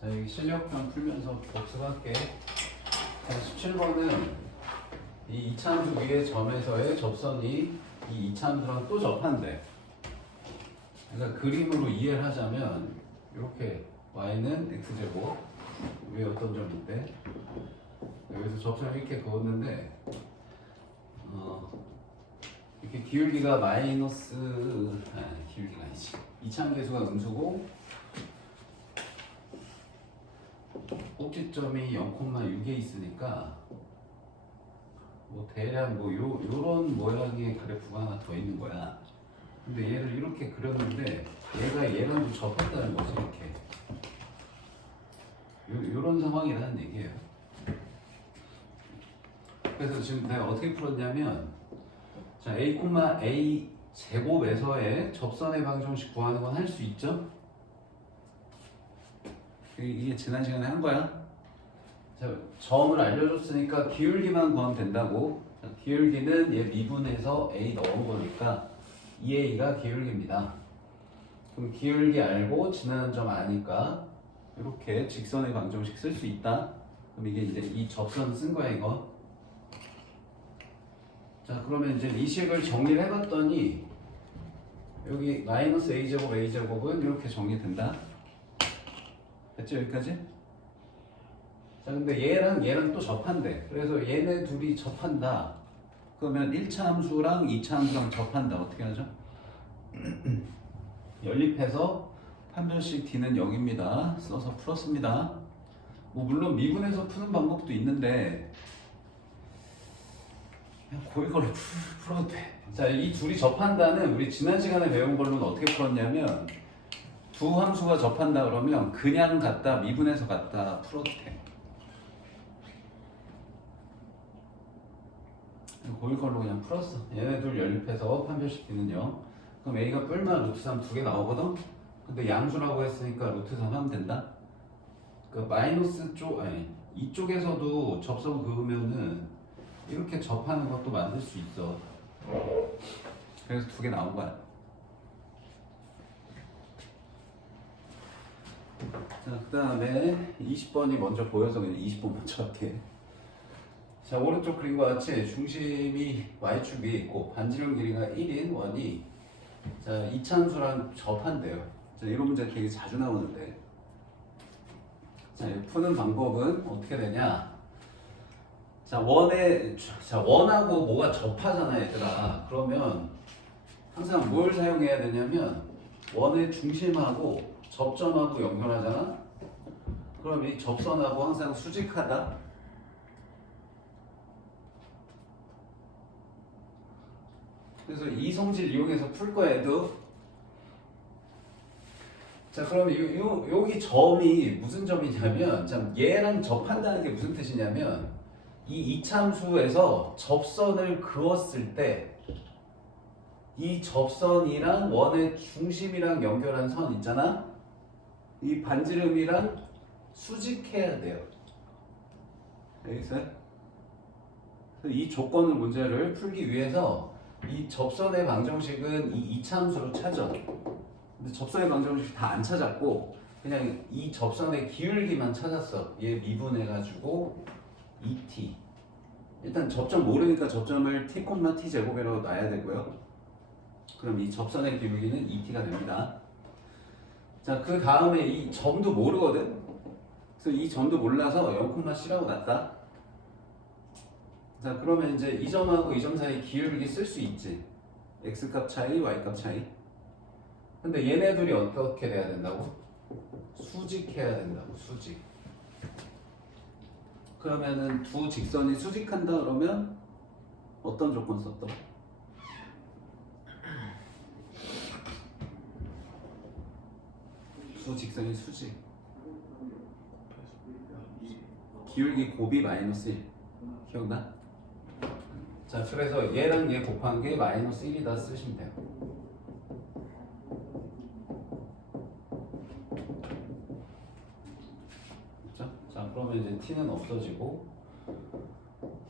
자, 여기 실력편 풀면서 복습할게. 자, 17번은 이 이차함수 위의 점에서의 접선이 이 이차함수랑 또 접한대. 그러니까 그림으로 이해를 하자면 이렇게 y는 x제곱 위에 어떤 점인데 여기서 접선을 이렇게 그었는데 이렇게 기울기가 마이너스 기울기가 아니지 이차함계수가 음수고 꼭지점이 0,6에 있으니까 뭐 대략 뭐 요런 모양의 그래프가 하나 더 있는 거야. 근데 얘를 이렇게 그렸는데 얘가 얘랑 좀 접했다는 거지 이렇게. 요런 상황이라는 얘기예요. 그래서 지금 내가 어떻게 풀었냐면 자 a, 제곱에서의 접선의 방정식 구하는 건 할 수 있죠? 이게 지난 시간에 한 거야. 자, 점을 알려줬으니까 기울기만 구하면 된다고. 자, 기울기는 얘 미분해서 a 넣은 거니까 2a가 기울기입니다. 그럼 기울기 알고 지나는 점 아니까 이렇게 직선의 방정식 쓸 수 있다. 그럼 이게 이제 이 접선 쓴 거야 이거. 자 그러면 이제 이 식을 정리를 해봤더니 여기 마이너스 a제곱은 이렇게 정리된다. 됐죠 여기까지? 자 근데 얘랑 또 접한대. 그래서 얘네 둘이 접한다. 그러면 1차 함수랑 2차 함수랑 접한다. 어떻게 하죠? 연립해서 판별식 d는 0입니다. 써서 풀었습니다. 뭐 물론 미분해서 푸는 방법도 있는데 그냥 고이걸로 풀어도 돼. 자, 이 둘이 접한다는 우리 지난 시간에 배운 걸로는 어떻게 풀었냐면 두 함수가 접한다 그러면 그냥 갖다 미분해서 갖다 풀어도 돼. 고이걸로 그냥 풀었어. 얘네 둘 연립해서 판별식 d는 0. 그럼 a가 뿔만 루트 3 두 개 나오거든? 근데 양수라고 했으니까 루트 3 하면 된다. 그 마이너스 쪽, 아니 이쪽에서도 접선 그으면은 이렇게 접하는 것도 만들 수 있어. 그래서 두 개 나온 거야. 자, 그 다음에 20번이 먼저 보여서 그냥 20번 먼저 할게. 자, 오른쪽 그림과 같이 중심이 y축 위에 있고 반지름 길이가 1인 원이 자, 이차함수랑 접한대요. 자, 이런 문제 되게 자주 나오는데 자, 푸는 방법은 어떻게 되냐? 자, 원하고 뭐가 접하잖아, 얘들아. 그러면 항상 뭘 사용해야 되냐면 원의 중심하고 접점하고 연결하잖아? 그럼 이 접선하고 항상 수직하다? 그래서 이 성질 이용해서 풀 거야, 얘도. 자, 그럼 여기 점이 무슨 점이냐면 참 얘랑 접한다는 게 무슨 뜻이냐면 이 이차함수에서 접선을 그었을 때 이 접선이랑 원의 중심이랑 연결한 선 있잖아? 이 반지름이랑 수직해야 돼요. 알겠어요? 이 조건을 문제를 풀기 위해서 이 접선의 방정식은 이 이차함수로 찾아. 근데 접선의 방정식 다 안 찾았고 그냥 이 접선의 기울기만 찾았어. 얘 미분해가지고 2t. 일단 접점 모르니까 접점을 t, t 제곱이라고 놔야 되고요. 그럼 이 접선의 기울기는 2t가 됩니다. 자, 그 다음에 이 점도 모르거든. 그래서 이 점도 몰라서 0,c라고 놨다. 자, 그러면 이제 이 점하고 이 점 사이 기울기 쓸 수 있지. x값 차이, y값 차이. 근데 얘네 둘이 어떻게 돼야 된다고? 수직해야 된다고, 수직. 그러면은 두 직선이 수직한다 그러면 어떤 조건 썼다? 두 직선이 수직. 기울기 곱이 마이너스 1. 기억나? 자, 그래서 얘랑 얘 곱한 게 마이너스 1이다 쓰시면 돼요. 그렇죠? 자, 그러면 이제 t는 없어지고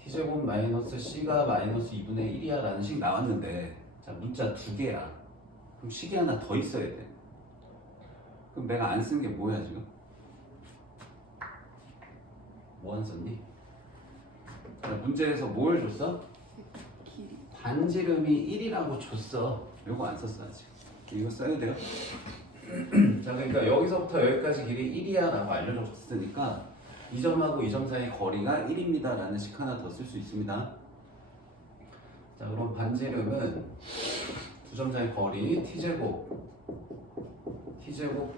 t제곱 마이너스 c가 마이너스 2분의 1이야 라는 식 나왔는데 자, 문자 두 개야. 그럼 식이 하나 더 있어야 돼. 그럼 내가 안 쓴 게 뭐야 지금? 뭐 안 썼니? 자, 문제에서 뭘 줬어? 길이. 반지름이 1이라고 줬어. 요거 안 썼어 아직. 이거 써야 돼요. 자, 그러니까 여기서부터 여기까지 길이 1이야 라고 알려줬으니까 이 점하고 이 점 사이 거리가 1입니다 라는 식 하나 더 쓸 수 있습니다. 자, 그럼 반지름은 두 점 사이 거리 t제곱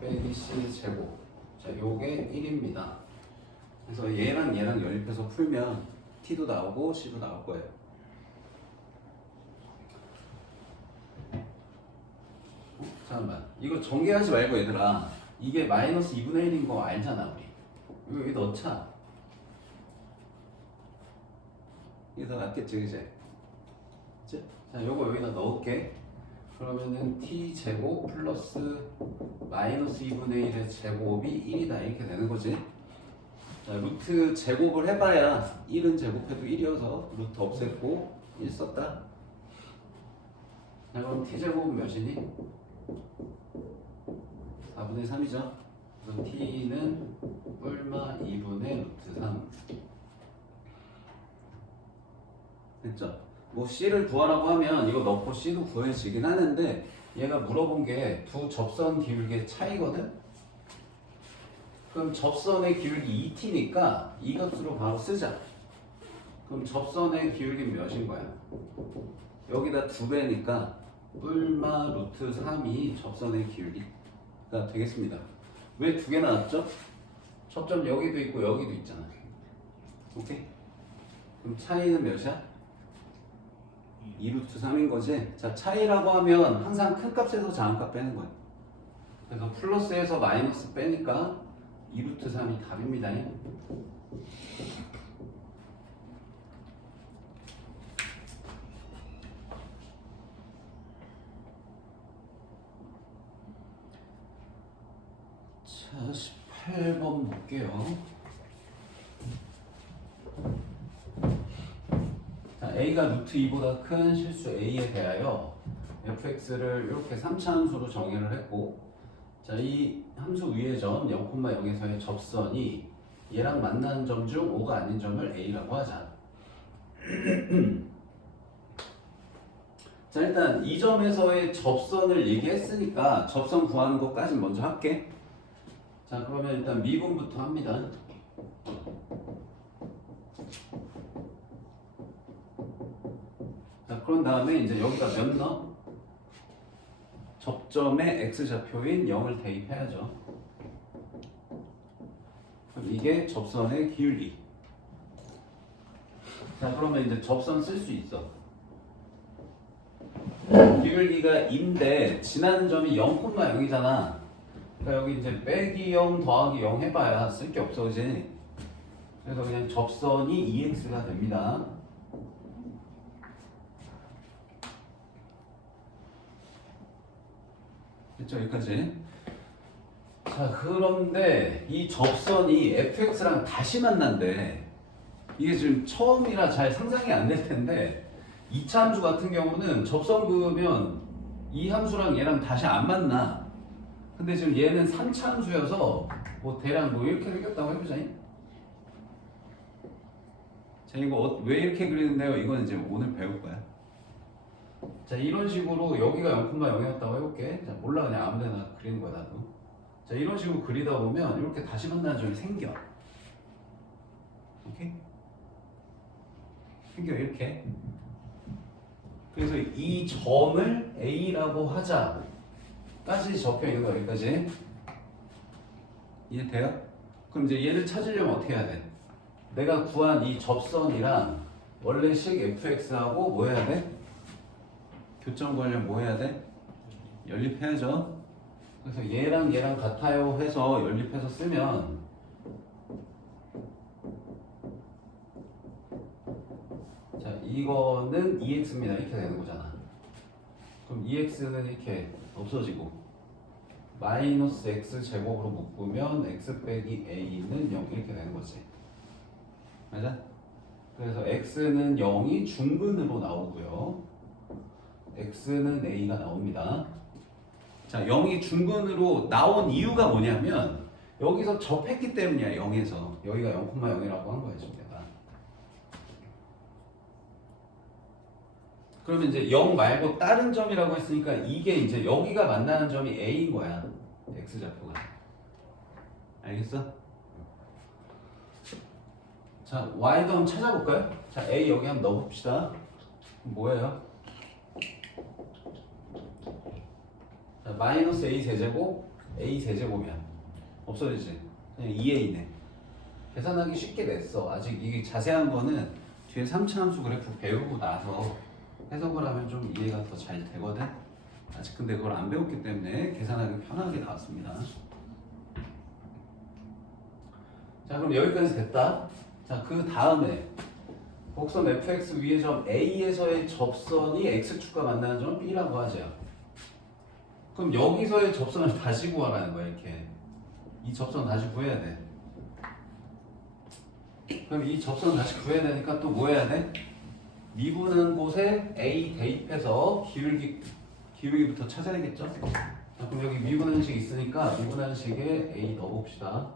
빼기 c제곱. 자, 요게 1입니다. 그래서 얘랑 얘랑 연립해서 풀면 t도 나오고 c도 나올 거예요. 잠깐만, 이거 전개하지 말고 얘들아, 이게 마이너스 2분의 1인 거 알잖아 우리. 이거 여기 넣자. 이게 더 낫겠지, 그치? 자, 요거 여기다 넣을게. 그러면은 t제곱 플러스 마이너스 2분의 1의 제곱이 1이다 이렇게 되는 거지. 자, 루트 제곱을 해봐야 1은 제곱해도 1이어서 루트 없앴고 1 썼다. 자, 그럼 t제곱은 몇이니? 4분의 3이죠. 그럼 t는 뿔마 2분의 루트 3 됐죠? 뭐 c를 구하라고 하면 이거 넣고 c도 구해지긴 하는데 얘가 물어본 게 두 접선 기울기의 차이거든? 그럼 접선의 기울기 2t니까 이 값으로 바로 쓰자. 그럼 접선의 기울기는 몇인 거야? 여기다 2배니까 뿔마 루트 3이 접선의 기울기가 되겠습니다. 왜 2개 나왔죠? 접점 여기도 있고 여기도 있잖아. 오케이? 그럼 차이는 몇이야? 2루트 3인 거지? 자, 차이라고 하면 항상 큰 값에서 작은 값 빼는 거야. 그래서 플러스에서 마이너스 빼니까 2루트 3이 답입니다. 자, 18번 볼게요. 자, a가 루트 2보다 큰 실수 a에 대하여 fx를 이렇게 3차 함수로 정의를 했고, 자, 이 함수 위의 점 0,0에서의 접선이 얘랑 만나는 점 중 O가 아닌 점을 a라고 하자. 자, 일단 이 점에서의 접선을 얘기했으니까 접선 구하는 것까지 먼저 할게. 자, 그러면 일단 미분부터 합니다. 자, 그런 다음에 이제 여기다 몇 넣어? 접점의 x좌표인 0을 대입해야죠. 그럼 이게 접선의 기울기. 자, 그러면 이제 접선 쓸 수 있어. 기울기가 2인데 지나는 점이 0,0이잖아. 그러니까 여기 이제 빼기 0 더하기 0 해봐야 쓸 게 없어, 그지? 그래서 그냥 접선이 2x가 됩니다. 됐죠? 여기까지. 자, 그런데 이 접선이 fx랑 다시 만난대. 이게 지금 처음이라 잘 상상이 안 될 텐데 2차 함수 같은 경우는 접선 그으면 이 함수랑 얘랑 다시 안 만나. 근데 지금 얘는 3차 함수여서 뭐 대략 뭐 이렇게 생겼다고 해보자. 자, 이거 왜 이렇게 그리는데요? 이건 이제 오늘 배울 거야. 자, 이런 식으로 여기가 0,0이었다고 해볼게. 자, 몰라, 그냥 아무데나 그리는 거야 나도. 자, 이런 식으로 그리다 보면 이렇게 다시 만나는 점이 생겨. 오케이? 생겨, 이렇게. 그래서 이 점을 A라고 하자까지 적혀 있는 거야, 여기까지. 이해돼요? 그럼 이제 얘를 찾으려면 어떻게 해야 돼? 내가 구한 이 접선이랑 원래 식 fx하고 뭐 해야 돼? 교점 구하려면 뭐 해야 돼? 연립해야죠. 그래서 얘랑 얘랑 같아요 해서 연립해서 쓰면 자, 이거는 2x입니다. 이렇게 되는 거잖아. 그럼 2x는 이렇게 없어지고 마이너스 x 제곱으로 묶으면 x 빼기 a는 0 이렇게 되는 거지. 맞아? 그래서 x는 0이 중근으로 나오고요. x는 a가 나옵니다. 자, 0이 중근으로 나온 이유가 뭐냐면 여기서 접했기 때문이야. 0에서 여기가 0,0이라고 한 거야 지금 내가. 그러면 이제 0 말고 다른 점이라고 했으니까 이게 이제 여기가 만나는 점이 A인 거야. X좌표가. 알겠어? 자, Y도 한번 찾아볼까요? 자, A 여기 한번 넣어봅시다. 뭐예요? 자, 마이너스 A 세제곱 A 세제곱이야. 없어지지? 그냥 2A네. 계산하기 쉽게 냈어. 아직 이게 자세한 거는 뒤에 3차 함수 그래프 배우고 나서 해석을 하면 좀 이해가 더 잘 되거든. 아직 근데 그걸 안 배웠기 때문에 계산하기 편하게 나왔습니다. 자, 그럼 여기까지 됐다. 자, 그 다음에 곡선 fx 위의 점 A에서의 접선이 x축과 만나는 점 B라고 하죠. 그럼 여기서의 접선을 다시 구하라는 거야. 이렇게 이 접선 다시 구해야 돼. 그럼 이 접선 다시 구해야 되니까 또 뭐 해야 돼? 미분한 곳에 A 대입해서 기울기부터 찾아야겠죠? 자, 그럼 여기 미분한식 있으니까 미분한식에 A 넣어봅시다.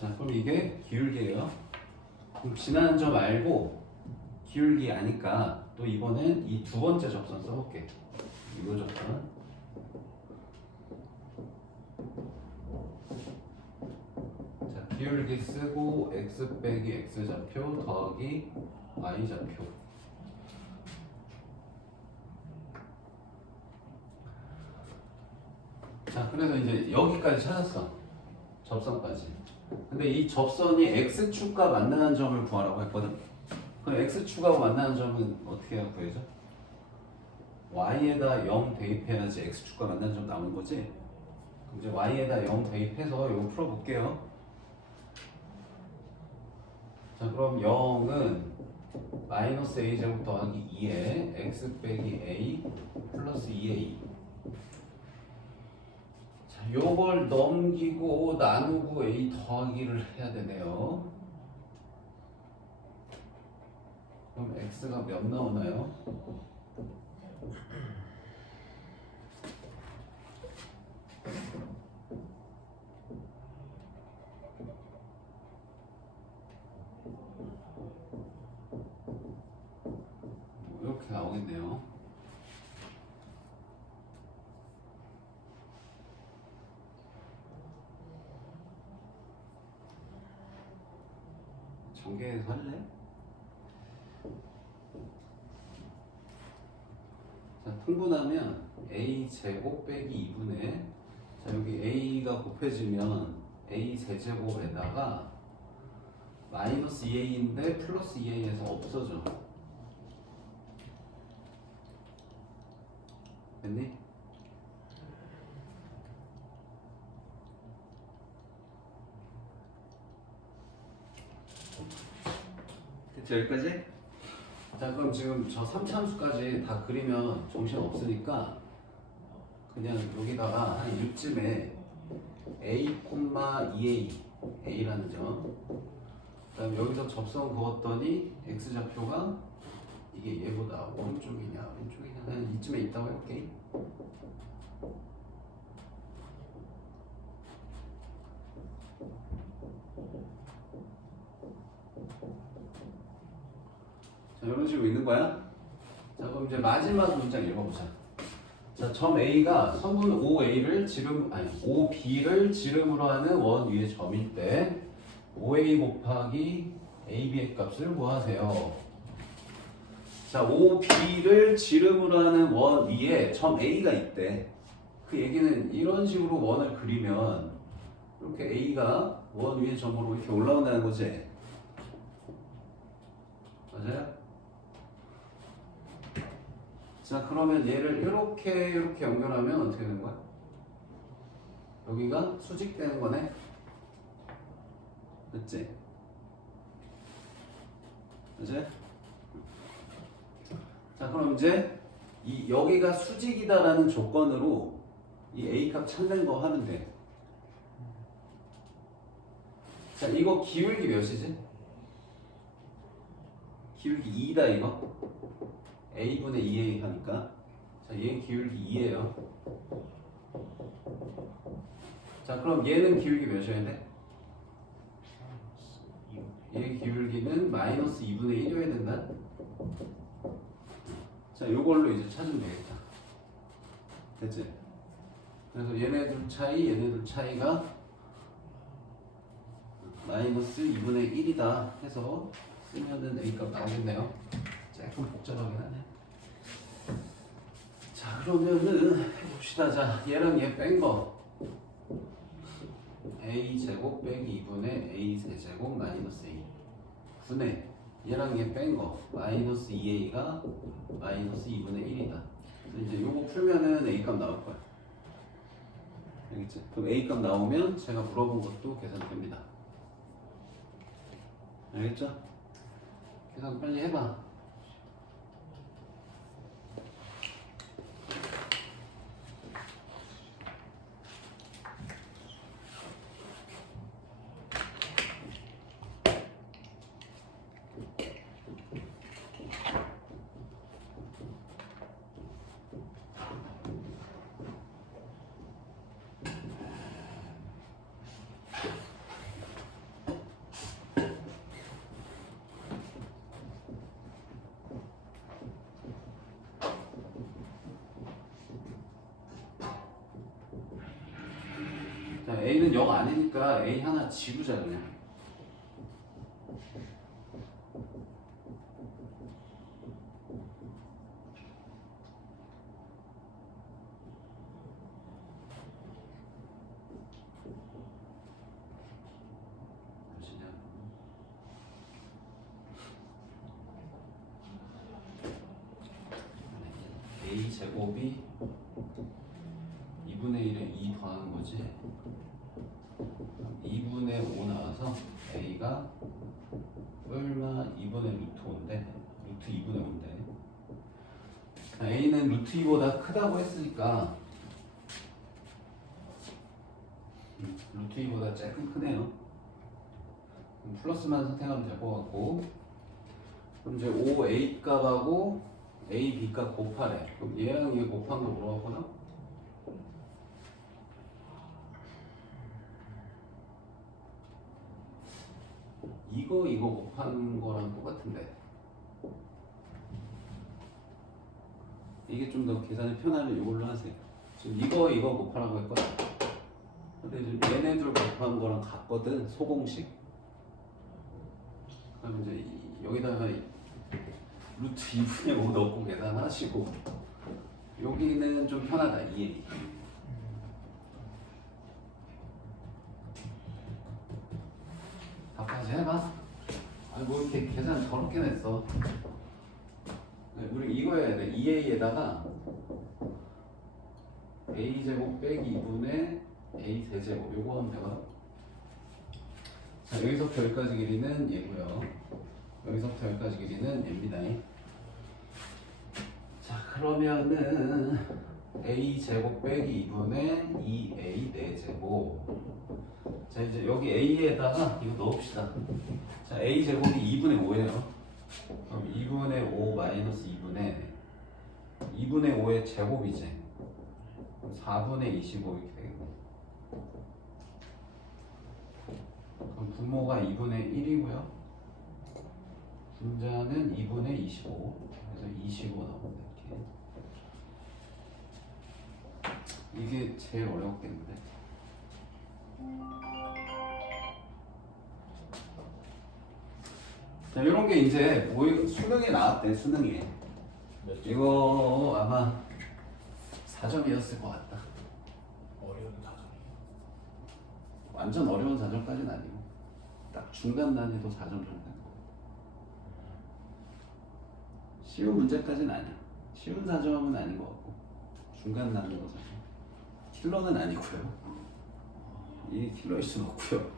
자, 그럼 이게 기울기예요. 그럼 지나는 점 말고 기울기 아니까 또 이번엔 이 두 번째 접선 써볼게. 이거 접선. 자, 기울기 쓰고 x 빼기 x 좌표 더하기 y 좌표. 자, 그래서 이제 여기까지 찾았어. 접선까지. 근데 이 접선이 x축과 만나는 점을 구하라고 했거든. 그럼 x축하고 만나는 점은 어떻게 해야 구해져? y에다 0 대입해야지 x축과 만나는 점 나오는 거지? 그럼 이제 y에다 0 대입해서 이거 풀어볼게요. 자, 그럼 0은 마이너스 a제곱 더하기 2에 x 빼기 a 플러스 2a. 자, 요걸 넘기고 나누고 a 더하기를 해야 되네요. 그럼 x가 몇 나오나요? 이렇게 나오겠네요. 전개해서 할래? 자, 통분하면 a 제곱 빼기 2분의 자, 여기 a가 곱해지면 a 세제곱에다가 마이너스 2a인데 플러스 2a에서 없어져. 됐니? 됐죠? 여기까지? 자, 그럼 지금 저 3차함수까지 다 그리면 정신 없으니까 그냥 여기다가 한 6쯤에 a, 2a a라는 점. 그 다음에 여기서 접선 그었더니 x좌표가 이게 얘보다 오른쪽이냐 왼쪽이냐 한 이쯤에 있다고 해볼게. 자, 이런 식으로 있는 거야. 자, 그럼 이제 마지막 문장 읽어보자. 자, 점 A가 선분 OA를 OB를 지름으로 하는 원 위의 점일 때 OA 곱하기 AB의 값을 구하세요. 자, OB를 지름으로 하는 원 위에 점 A가 있대. 그 얘기는 이런 식으로 원을 그리면 이렇게 A가 원 위의 점으로 이렇게 올라온다는 거지. 맞아요? 자, 그러면 얘를 이렇게 연결하면 어떻게 되는 거야? 여기가 수직되는 거네. 그치? 그치? 자, 그럼 이제 여기가 수직이다라는 조건으로 이 A값 찾는 거 하면 돼. 자, 이거 기울기 몇이지? 기울기 2다 이거. a분의 2a 하니까 자, 얘 기울기 2예요. 자, 그럼 얘는 기울기 몇이어야 돼? 얘 기울기는 마이너스 2분의 1이어야 된다. 자, 요걸로 이제 찾으면 되겠다. 됐지? 그래서 얘네들 차이가 마이너스 2분의 1이다 해서 쓰면은 A값 나오겠네요. 조금 복잡하긴 하네. 자, 그러면은 해봅시다. 자, 얘랑 얘 뺀 거 A 제곱 빼기 2분의 A 세제곱 마이너스 A 분의 얘랑 얘 뺀 거 마이너스 2A가 마이너스 2분의 1이다. 이제 요거 풀면은 A값 나올 거야. 알겠지? 그럼 A값 나오면 제가 물어본 것도 계산됩니다. 알겠죠? 계산 빨리 해봐. 자, A는 0 아니니까 A 하나 지우자 그냥. 몇이냐? A 제곱이 2분의 1에 2 더하는 거지. 2분의 5 나와서 A가 얼마 2분의 루트 5인데 루트 2분의 5인데 A는 루트 2보다 크다고 했으니까 루트 2보다 조금 크네요. 플러스만 선택하면 될 것 같고 그럼 이제 5A 값하고 A, B 값 곱하래. 그럼 얘랑 얘 곱한 거 물어봤구나? 이거 곱하는 거랑 똑같은데 이게 좀 더 계산이 편하면 이걸로 하세요. 지금 이거 곱하라고 했거든. 근데 지금 얘네들 곱한 거랑 같거든, 소공식. 그럼 이제 여기다가 루트 2분의 5 넣고 계산하시고 여기는 좀 편하다, 2A. 답까지 해봐. 아니 뭐 이렇게 계산 더럽게 냈어. 우리 이거 해야 돼. 2A에다가 A제곱 빼기 2분의 A 세제곱 요거 하면 되거든. 자, 여기서부터 여기까지 길이는 얘고요. 여기서부터 여기까지 길이는 얘입니다. 자, 그러면은 A제곱 빼기 2분의 2A 4제곱. 자, 이제 여기 A에다가 이거 넣읍시다. 자, A제곱이 2분의 5예요. 그럼 2분의 5 마이너스 2분의 5의 제곱이지. 그럼 4분의 25 이렇게 되겠고. 그럼 분모가 2분의 1이고요. 분자는 2분의 25. 그래서 25 나옵니다. 이렇게. 이게 제일 어렵겠는데. 자, 이런 게 이제 수능에 나왔대, 수능에. 이거 아마 4점이었을 것 같다. 어려운 4점. 완전 어려운 4점까지는 아니고 딱 중간 난이도 4점 정도. 쉬운 문제까지는 아니야. 쉬운 4점은 아닌 것 같고 중간 난이도 4점. 킬러는 아니고요. 이 킬러일 수는 없고요.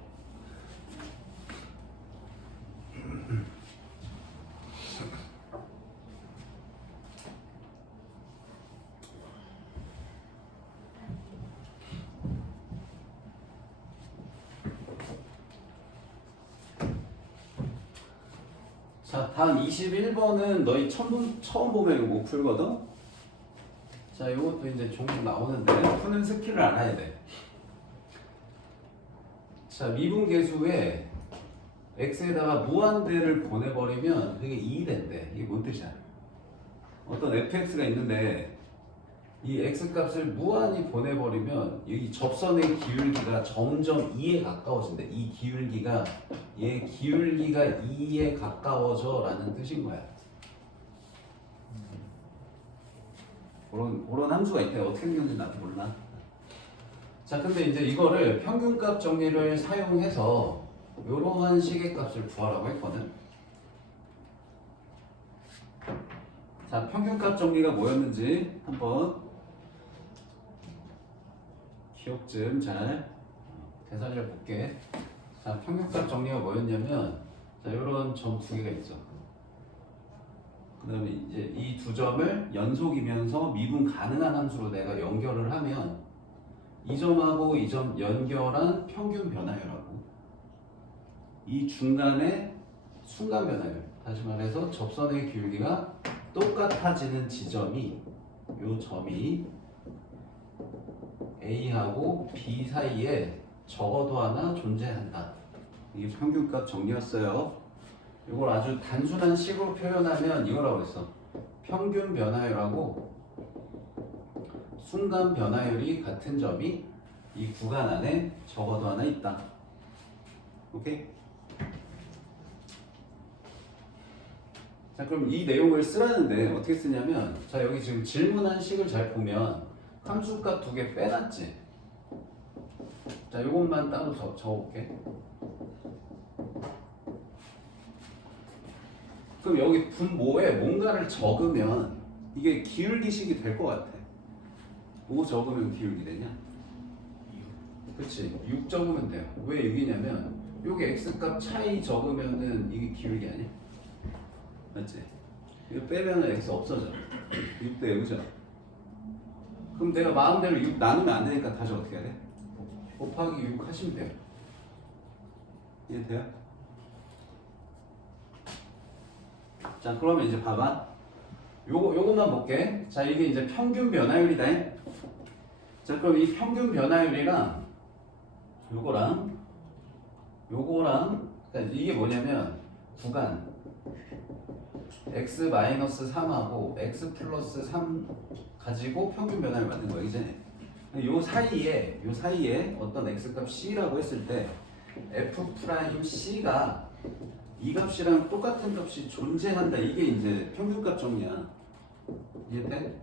자, 다음 21번은 너희 처음 보면 이거 못 풀거든? 자, 이것도 이제 종종 나오는데 푸는 스킬을 알아야 돼. 자, 미분계수에 x에다가 무한대를 보내버리면 그게 2 된대. 이게 뭔 뜻이야? 어떤 fx가 있는데 이 x값을 무한히 보내버리면 이 접선의 기울기가 점점 2에 가까워진대. 이 기울기가 얘 기울기가 2에 가까워져 라는 뜻인 거야. 그런 함수가 있대. 어떻게 생겼는지 나도 몰라. 자, 근데 이제 이거를 평균값 정리를 사용해서 이러한 식의 값을 구하라고 했거든. 자, 평균값 정리가 뭐였는지 한번 기억 좀 잘 되살려 볼게. 자, 평균값 정리가 뭐였냐면, 자, 이런 점 두 개가 있어. 그 다음에 이제 이 두 점을 연속이면서 미분 가능한 함수로 내가 연결을 하면 이 점하고 이 점 연결한 평균 변화율하고 이 중간에 순간 변화율, 다시 말해서 접선의 기울기가 똑같아지는 지점이 요 점이 A하고 B 사이에 적어도 하나 존재한다. 이게 평균값 정리였어요. 이걸 아주 단순한 식으로 표현하면 이거라고 했어. 평균 변화율하고 순간 변화율이 같은 점이 이 구간 안에 적어도 하나 있다. 오케이? 자, 그럼 이 내용을 쓰라는데 어떻게 쓰냐면, 자, 여기 지금 질문한 식을 잘 보면 함수값 두 개 빼놨지? 자, 요것만 따로 적어볼게. 그럼 여기 분모에 뭔가를 적으면 이게 기울기식이 될 것 같아. 뭐 적으면 기울기 되냐? 그치, 6 적으면 돼요. 왜 6이냐면 요게 x값 차이 적으면은 이게 기울기 아니야? 맞지? 이거 빼면은 x 없어져. 6대 0이죠? 그럼 내가 마음대로 6 나누면 안 되니까 다시 어떻게 해야 돼? 곱하기 6 하시면 돼요. 이해돼요? 자, 그러면 이제 봐봐. 요것만 볼게. 자, 이게 이제 평균 변화율이다. 자, 그럼 이 평균 변화율이랑 요거랑 그러니까 이게 뭐냐면 구간 x-3하고 x+3 가지고 평균 변화를 만든 거야, 이제. 요 사이에 어떤 x값 c라고 했을 때 f'c가 이 값이랑 똑같은 값이 존재한다. 이게 이제 평균값 정리야. 이해돼?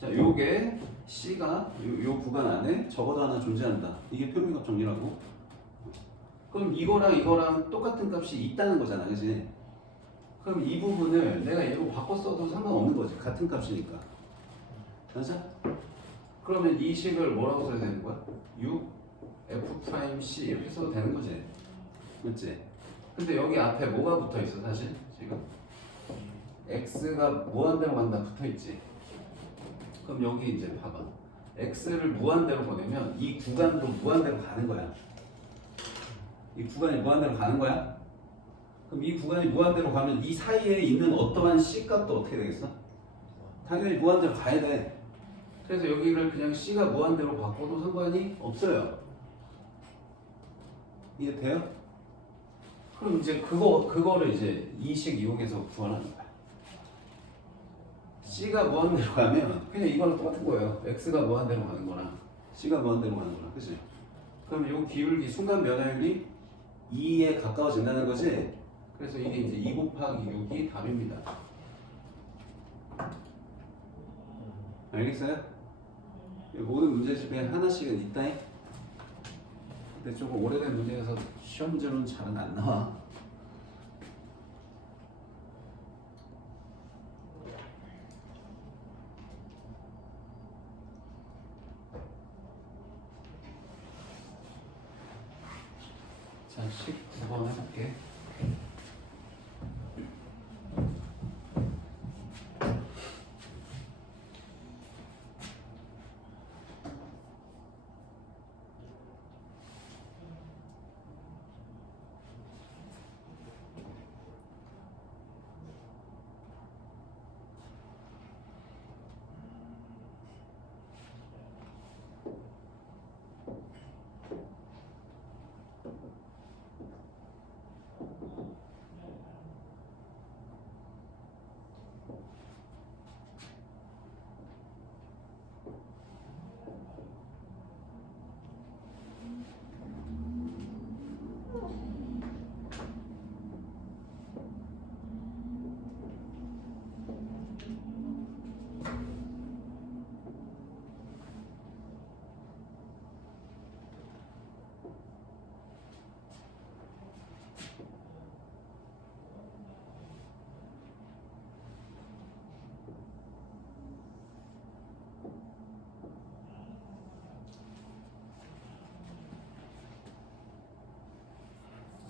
자, 요게 C가 요 구간 안에 적어도 하나 존재한다. 이게 평균값 정리라고. 그럼 이거랑 똑같은 값이 있다는 거잖아, 그지? 그럼 이 부분을 내가 얘로 바꿔 써도 상관없는 거지. 같은 값이니까. 맞아? 그러면 이 식을 뭐라고 써야 되는 거야? 6 F'C 이렇게 써도 되는 거지. 맞지? 근데 여기 앞에 뭐가 붙어 있어, 사실? 지금? X가 무한대로 간다 붙어 있지. 그럼 여기 이제 봐봐. X를 무한대로 보내면 이 구간도 무한대로 가는 거야. 이 구간이 무한대로 가는 거야? 그럼 이 구간이 무한대로 가면 이 사이에 있는 어떠한 C값도 어떻게 되겠어? 당연히 무한대로 가야 돼. 그래서 여기를 그냥 C가 무한대로 바꿔도 상관이 없어요. 이해돼요? 그럼 이제 그거를 이제 이 식 이용해서 구하라는 거야. C가 무한대로 가면 그냥 이거랑 똑같은 거예요. X가 무한대로 가는 거랑 C가 무한대로 가는 거랑, 그치? 그럼 요 기울기 순간 변화율이 2에 가까워진다는 거지? 그래서 이게 이제 2 곱하기 6이 답입니다. 알겠어요? 모든 문제집에 하나씩은 있다잉? 근데 조금 오래된 문제여서 시험지로는 잘은 안 나와. 자, 19번 해볼게.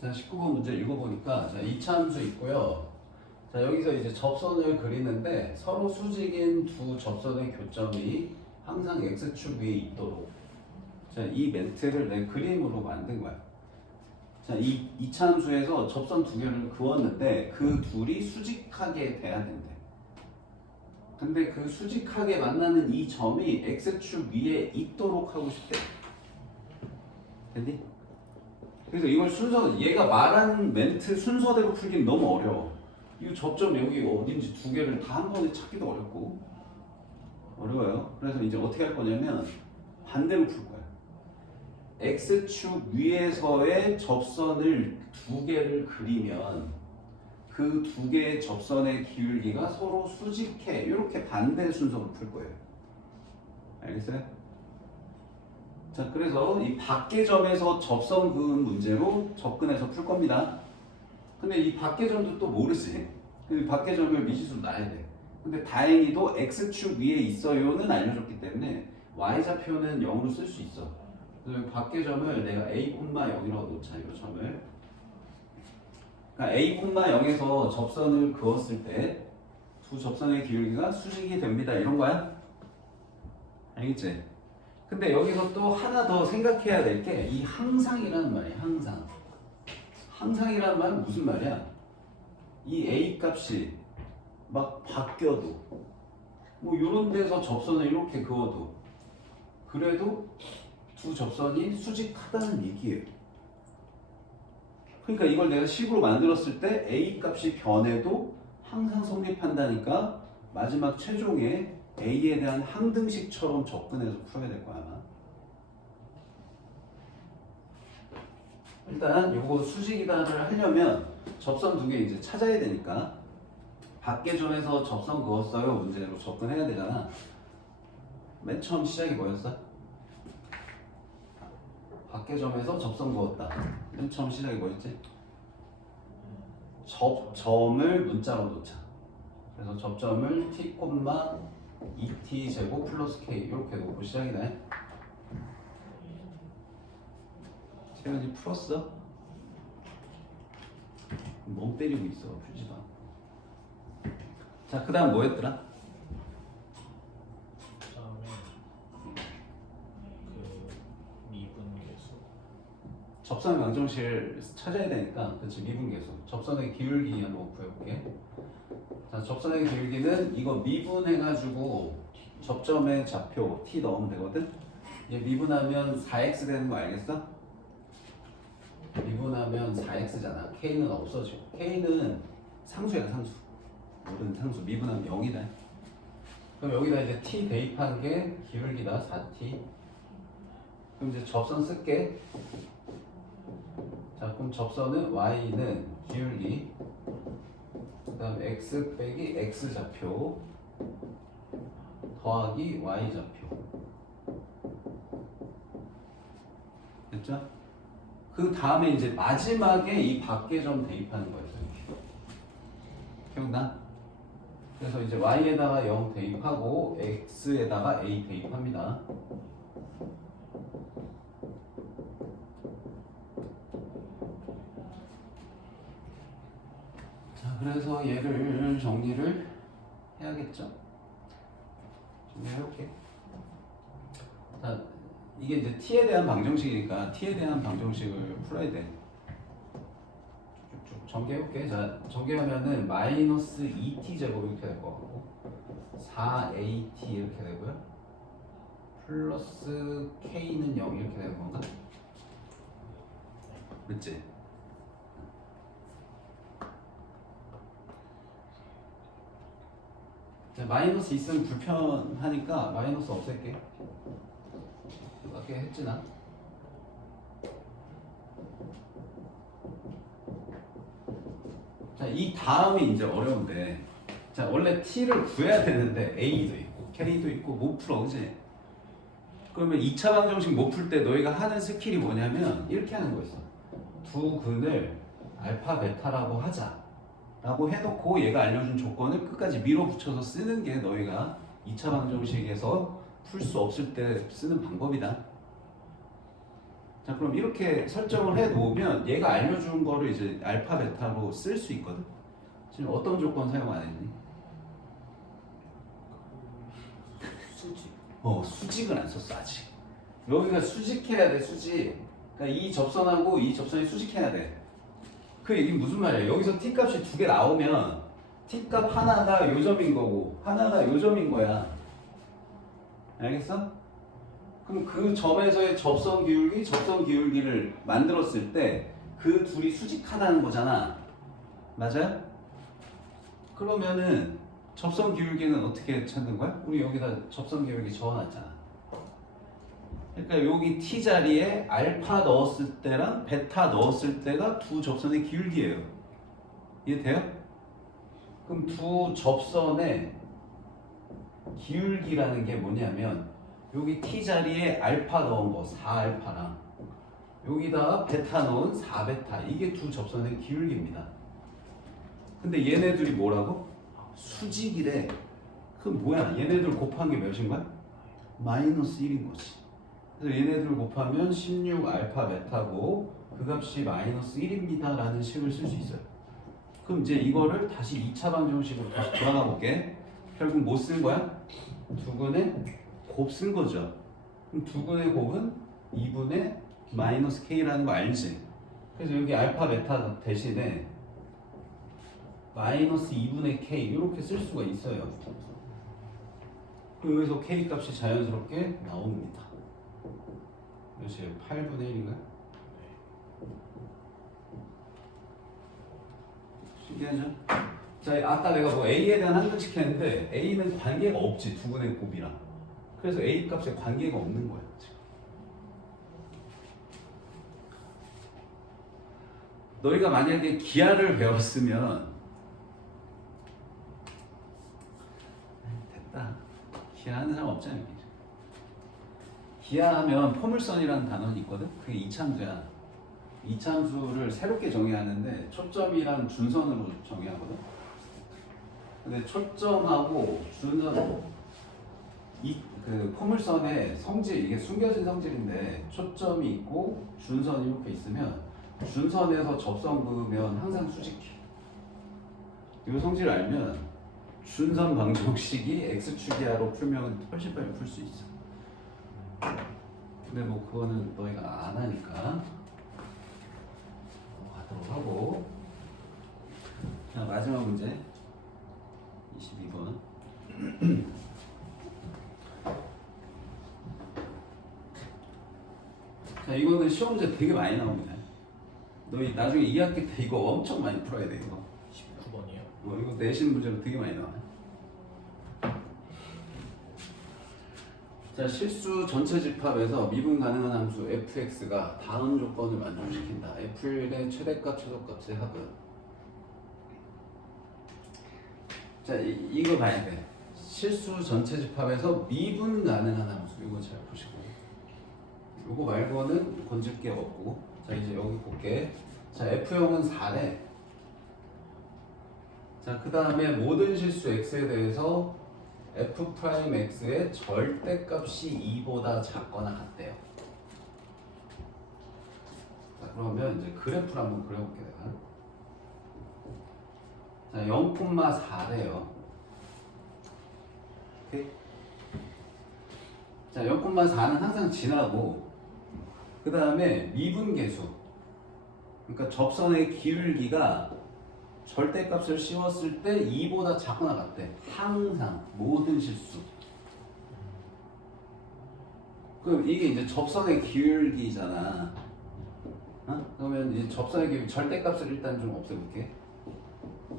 자, 19번 문제 읽어보니까 자, 이차함수 있고요. 자, 여기서 이제 접선을 그리는데 서로 수직인 두 접선의 교점이 항상 x축 위에 있도록 자, 이 멘트를 내 그림으로 만든 거야. 자, 이 이차함수에서 접선 두 개를 그었는데 그 둘이 수직하게 돼야 된대. 근데 그 수직하게 만나는 이 점이 x축 위에 있도록 하고 싶대. 됐니? 그래서 이걸 순서, 얘가 말한 멘트 순서대로 풀기는 너무 어려워. 이 접점 여기 어딘지 두 개를 다 한 번에 찾기도 어렵고 어려워요. 그래서 이제 어떻게 할 거냐면 반대로 풀 거야. x축 위에서의 접선을 두 개를 그리면 그 두 개의 접선의 기울기가 서로 수직해. 이렇게 반대 순서로 풀 거예요. 알겠어요? 자, 그래서 이 밖의 점에서 접선 그은 문제로 접근해서 풀 겁니다. 근데 이 밖의 점도 또 모르지. 그 밖의 점을 미지수 놔야 돼. 근데 다행히도 x축 위에 있어요는 알려줬기 때문에 y좌표는 0으로 쓸 수 있어. 그래서 밖의 점을 내가 a,0이라고 놓자. 이 점을. 그러니까 a,0에서 접선을 그었을 때 두 접선의 기울기가 수직이 됩니다. 이런 거야. 알겠지? 근데 여기서 또 하나 더 생각해야 될 게 이 항상이라는 말이야. 항상. 항상이라는 말은 무슨 말이야? 이 a 값이 막 바뀌어도 뭐 이런 데서 접선을 이렇게 그어도 그래도 두 접선이 수직하다는 얘기예요. 그러니까 이걸 내가 식으로 만들었을 때 a 값이 변해도 항상 성립한다니까 마지막 최종에 a에 대한 항등식처럼 접근해서 풀어야 될 거야 아마. 일단 요거 수직이다를 하려면 접선 두 개 이제 찾아야 되니까 밖의 점에서 접선 그었어요 문제로 접근해야 되잖아. 맨 처음 시작이 뭐였어? 밖의 점에서 접선 그었다. 맨 처음 시작이 뭐였지? 접점을 문자로 놓자. 그래서 접점을 t, 2t 제곱 플러스 k 이렇게 놓고 시작이네. 태연이 풀었어? 멍 때리고 있어. 풀지 마. 자, 그 다음 뭐였더라? 그다음에 그 미분계수. 접선의 방정식을 찾아야 되니까 그렇지. 미분계수. 접선의 기울기 한번 구해볼게. 자, 접선의 기울기는 이거 미분해가지고 접점의 좌표 t 넣으면 되거든. 이제 미분하면 4x 되는 거 알겠어? 미분하면 4x잖아. k는 없어지고 k는 상수야 상수. 모든 상수. 미분하면 0이다. 그럼 여기다 이제 t 대입한 게 기울기다. 4t. 그럼 이제 접선 쓸게. 자, 그럼 접선은 y는 기울기 그 다음 x 빼기 x 좌표 더하기 y 좌표. 됐죠? 그 다음에 이제 마지막에 이 밖의 점 대입하는 거예요. 이렇게. 기억나? 그래서 이제 y에다가 0 대입하고 x에다가 a 대입합니다. 자, 그래서 얘를 정리를 해야겠죠? 정리해볼게. 자, 이게 이제 t에 대한 방정식이니까 t에 대한 방정식을 풀어야 돼. 쭉쭉 전개해볼게. 자, 전개하면은 마이너스 2t 제곱 이렇게 될 것 같고 4at 이렇게 되고요. 플러스 k는 0 이렇게 되는 건가? 그치? 자, 마이너스 있으면 불편하니까 마이너스 없앨게. 이렇게 했지 나? 자, 이 다음이 이제 어려운데, 자, 원래 t를 구해야 되는데 a도 있고 k도 있고 못 풀어, 그지? 그러면 2차 방정식 못 풀 때 너희가 하는 스킬이 뭐냐면 이렇게 하는 거 있어. 두 근을 알파 베타라고 하자 라고 해놓고 얘가 알려준 조건을 끝까지 밀어붙여서 쓰는 게 너희가 2차 방정식에서 풀 수 없을 때 쓰는 방법이다. 자, 그럼 이렇게 설정을 해 놓으면 얘가 알려준 거를 이제 알파 베타로 쓸 수 있거든. 지금 어떤 조건 사용 안 했니? 수직. 수직은 안 썼어 아직. 여기가 수직해야 돼, 수직. 그러니까 이 접선하고 이 접선이 수직해야 돼. 그 얘기는 무슨 말이야? 여기서 t 값이 두 개 나오면 t 값 하나가 요점인 거고 하나가 요점인 거야. 알겠어? 그럼 그 점에서의 접선 기울기를 만들었을 때 그 둘이 수직하다는 거잖아. 맞아요? 그러면은 접선 기울기는 어떻게 찾는 거야? 우리 여기다 접선 기울기 적어놨잖아. 그러니까 여기 t 자리에 알파 넣었을 때랑 베타 넣었을 때가 두 접선의 기울기예요. 이해돼요? 그럼 두 접선의 기울기라는 게 뭐냐면 여기 t 자리에 알파 넣은 거 4알파랑 여기다가 베타 넣은 4베타, 이게 두 접선의 기울기입니다. 근데 얘네들이 뭐라고? 수직이래. 그럼 뭐야? 얘네들 곱한 게 몇인 거야? 마이너스 1인 거지. 그래서 얘네들 곱하면 16 알파 베타고 그 값이 마이너스 1입니다 라는 식을 쓸 수 있어요. 그럼 이제 이거를 다시 2차 방정식으로 다시 돌아가 볼게. 결국 뭐 쓴 거야? 두근의 곱 쓴 거죠. 그럼 두근의 곱은 2분의 마이너스 k라는 거 알지? 그래서 여기 알파 베타 대신에 마이너스 2분의 k 이렇게 쓸 수가 있어요. 그럼 여기서 k 값이 자연스럽게 나옵니다. 몇이에요? 8분의 1인가요? 신기하죠? 자, 아까 내가 뭐 a에 대한 한정식 했는데 a는 관계가 없지, 두분의 곱이랑. 그래서 a 값에 관계가 없는 거야 지금. 너희가 만약에 기하를 배웠으면 됐다. 기하하는 사람 없잖아. 기하하면 포물선이라는 단원이 있거든. 그게 이차함수야. 이차함수를 새롭게 정의하는데 초점이랑 준선으로 정의하거든. 근데 초점하고 준선 그 포물선의 성질, 이게 숨겨진 성질인데 초점이 있고 준선이 이렇게 있으면 준선에서 접선 그으면 항상 수직해. 이 성질을 알면 준선 방정식이 x축이하로 풀면 훨씬 빨리 풀 수 있어. 근데 뭐 그거는 너희가 안 하니까 가도록 하고. 자, 마지막 문제 22번. 자, 이거는 시험 문제 되게 많이 나옵니다. 너희 나중에 2학기 때 이거 엄청 많이 풀어야 돼. 이거 19번이요? 이거 내신 문제로 되게 많이 나와요. 자, 실수 전체 집합에서 미분 가능한 함수 fx가 다음 조건을 만족시킨다. f의 최대값, 최소값의 합은. 자, 이거 봐야 돼. 실수 전체 집합에서 미분 가능한 함수. 이거 잘 보시고. 이거 말고는 건질 게 없고. 자, 이제 여기 볼게. 자, f형은 4래. 자, 그 다음에 모든 실수 x에 대해서 f'x의 절대값이 2보다 작거나 같대요. 자, 그러면 이제 그래프를 한번 그려볼게 내가. 자, 0,4래요. 오케이? 자, 0,4는 항상 지나고 그 다음에 미분계수, 그러니까 접선의 기울기가 절대값을 씌웠을 때 2보다 작거나 같대. 항상 모든 실수. 그럼 이게 이제 접선의 기울기잖아. 그러면 이제 접선의 기울기 절대값을 일단 좀 없애볼게.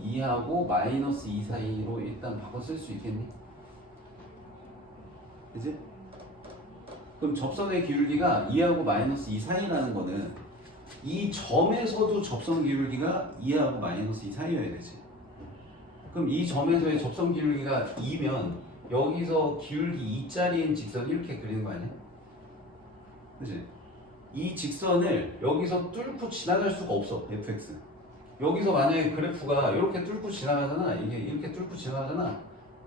2하고 마이너스 2 사이로 일단 바꿔 쓸 수 있겠니? 그지? 그럼 접선의 기울기가 2하고 마이너스 2 사이라는 거는 이 점에서도 접선 기울기가 2하고 마이너스 2 사이여야 되지. 그럼 이 점에서의 접선 기울기가 2면 여기서 기울기 2짜리인 직선 이렇게 그리는 거 아니야? 그지? 이 직선을 여기서 뚫고 지나갈 수가 없어, fx. 여기서 만약에 그래프가 이렇게 뚫고 지나가잖아. 이게 이렇게 뚫고 지나가잖아.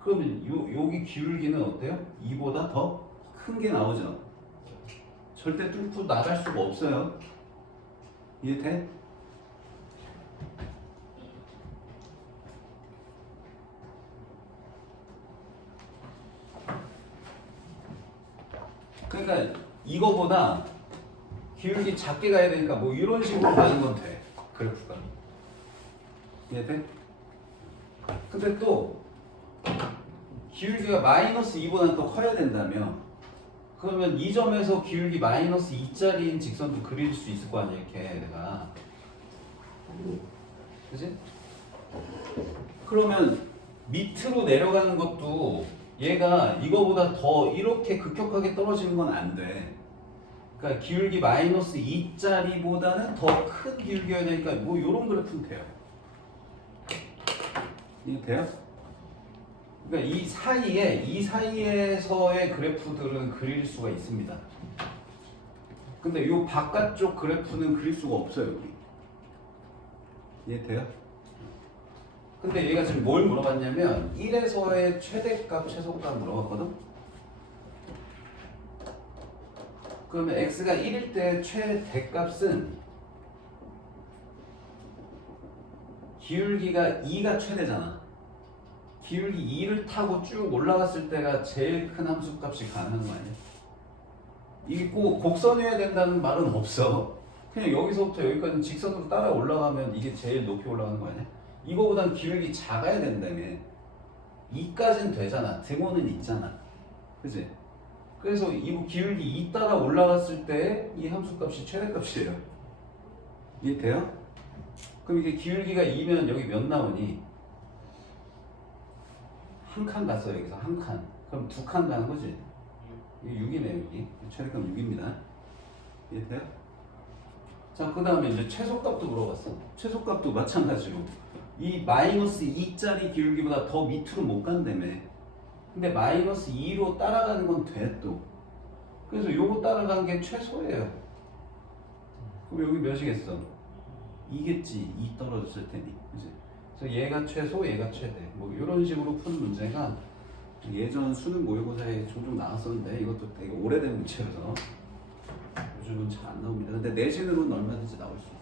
그러면 여기 기울기는 어때요? 2보다 더 큰 게 나오죠. 절대 뚫고 나갈 수가 없어요. 이해돼? 그러니까 이거보다 기울기 작게 가야 되니까 뭐 이런 식으로 가는 건 돼. 그래프가. 이해돼? 근데 또 기울기가 마이너스 2보다는 또 커야 된다면 그러면 이 점에서 기울기 마이너스 2짜리인 직선도 그릴 수 있을 거 아니야 이렇게 내가. 그치? 그러면 밑으로 내려가는 것도 얘가 이거보다 더 이렇게 급격하게 떨어지는 건 안 돼. 그러니까 기울기 마이너스 2짜리보다는 더 큰 기울기여야 되니까 뭐 이런 그래프는 돼요. 이게 돼요? 그러니까 이 사이에서의 그래프들은 그릴 수가 있습니다. 근데 이 바깥쪽 그래프는 그릴 수가 없어요, 여기. 이해돼요? 근데 얘가 지금 뭘 물어봤냐면 1에서의 최대값, 최소값 물어봤거든? 그러면 x가 1일 때 최대값은 기울기가 2가 최대잖아. 기울기 2를 타고 쭉 올라갔을 때가 제일 큰 함수값이 가능한 거 아니야? 이게 꼭 곡선이어야 된다는 말은 없어. 그냥 여기서부터 여기까지 직선으로 따라 올라가면 이게 제일 높이 올라가는 거 아니야? 이거보단 기울기 작아야 된다며. 2까지는 되잖아. 등호는 있잖아. 그지? 그래서 이 기울기 2 따라 올라갔을 때 이 함수값이 최대값이에요. 이해돼요? 그럼 이게 기울기가 2면 여기 몇 나오니? 한 칸 갔어 여기서 한 칸. 그럼 두 칸 가는 거지? 이게 6이네요 여기. 최대값 6입니다. 이해돼요? 자, 그 다음에 이제 최소값도 물어봤어. 최소값도 마찬가지로 이 마이너스 2짜리 기울기보다 더 밑으로 못 간다며. 근데 마이너스 2로 따라가는 건 돼 또. 그래서 요거 따라가는 게 최소예요. 그럼 여기 몇이겠어? 2겠지. 2 떨어졌을 테니. 그치? 그래서 얘가 최소, 얘가 최대. 뭐 이런 식으로 푸는 문제가 예전 수능 모의고사에 종종 나왔었는데 이것도 되게 오래된 문제여서 요즘은 잘 안 나옵니다. 근데 내신으로는 얼마든지 나올 수 있어요.